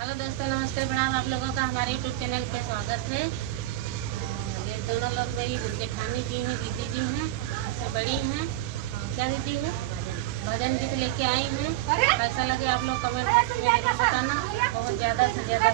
Hello दोस्तों, नमस्ते, प्रणाम। आप लोगों का हमारे यूट्यूब चैनल पे स्वागत है। ये दोनों लोग मेरी जेठानी जी हैं, दीदी जी हैं, सबसे बड़ी हैं। क्या दीदी है, भजन गीत लेके आई हैं। कैसा लगे आप लोग कमेंट बॉक्स में जरूर बताना। बहुत ज़्यादा से ज़्यादा